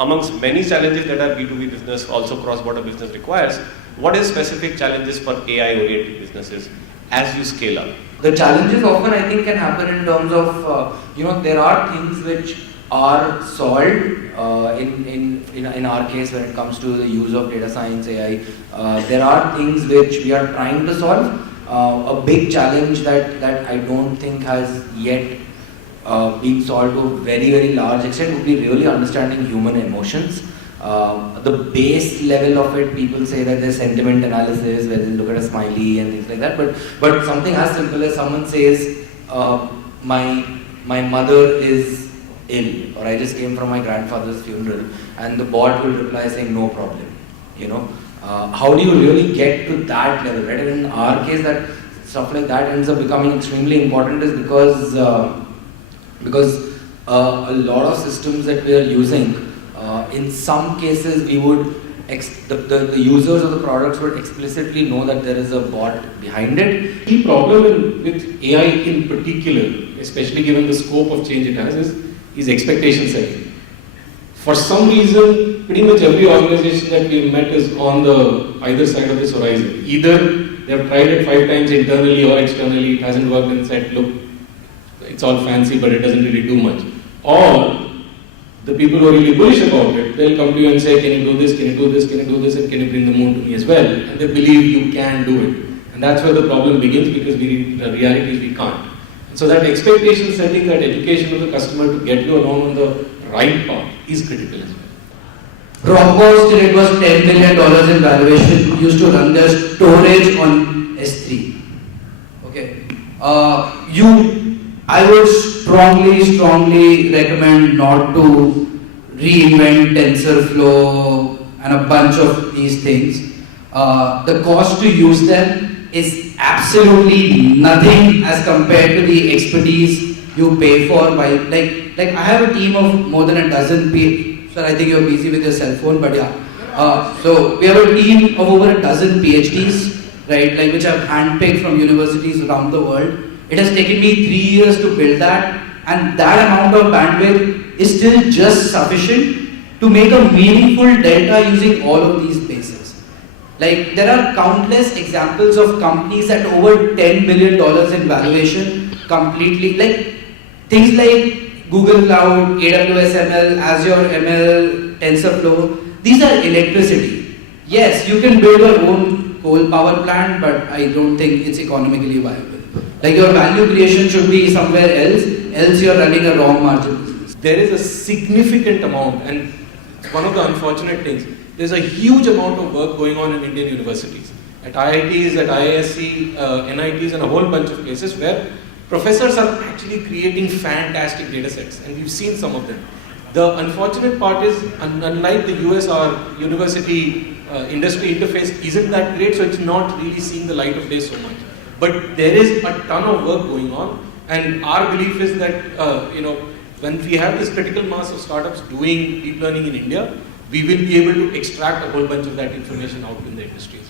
amongst many challenges that our B2B business, also cross-border business requires, what is specific challenges for AI-oriented businesses as you scale up? The challenges often I think can happen in terms of, there are things which are solved in our case when it comes to the use of data science, AI. There are things which we are trying to solve. A big challenge that I don't think has yet been solved to a very, very large extent would be really understanding human emotions. The base level of it, people say that there's sentiment analysis where they look at a smiley and things like that, but something as simple as someone says, my mother is ill, or I just came from my grandfather's funeral, and the bot will reply saying no problem, how do you really get to that level, right? And in our case, that stuff like that ends up becoming extremely important is because a lot of systems that we are using, in some cases we would, the users of the products would explicitly know that there is a bot behind it. The problem with AI in particular, especially given the scope of change it has, is expectation setting. For some reason, pretty much every organization that we've met is on the either side of this horizon. Either they have tried it 5 times internally or externally, it hasn't worked and said, look, it's all fancy but it doesn't really do much. Or the people who are really bullish about it, they'll come to you and say, can you do this, can you do this, can you do this, and can you bring the moon to me as well? And they believe you can do it. And that's where the problem begins, because the reality is we can't. And so that expectation setting, that education of the customer to get you along on the right path is critical as well. Dropbox till it was $10 million in valuation used to run their storage on S3. Okay. I would strongly recommend not to reinvent TensorFlow and a bunch of these things. The cost to use them is absolutely nothing as compared to the expertise you pay for by like I have a team of more than a dozen people. Sir, I think you're busy with your cell phone, but yeah. So we have a team of over a dozen PhDs, right? Like which I've handpicked from universities around the world. It has taken me 3 years to build that, and that amount of bandwidth is still just sufficient to make a meaningful delta using all of these bases. Like there are countless examples of companies at over $10 billion in valuation, completely like things like Google Cloud, AWS ML, Azure ML, TensorFlow. These are electricity. Yes, you can build your own coal power plant, but I don't think it's economically viable. Like your value creation should be somewhere else you're running a wrong margin business. There is a significant amount, and one of the unfortunate things, there's a huge amount of work going on in Indian universities, at IITs, at IISc, NITs, and a whole bunch of places where professors are actually creating fantastic data sets, and we've seen some of them. The unfortunate part is, unlike the US, our university industry interface isn't that great, so it's not really seeing the light of day so much. But there is a ton of work going on, and our belief is that when we have this critical mass of startups doing deep learning in India, we will be able to extract a whole bunch of that information out in the industries.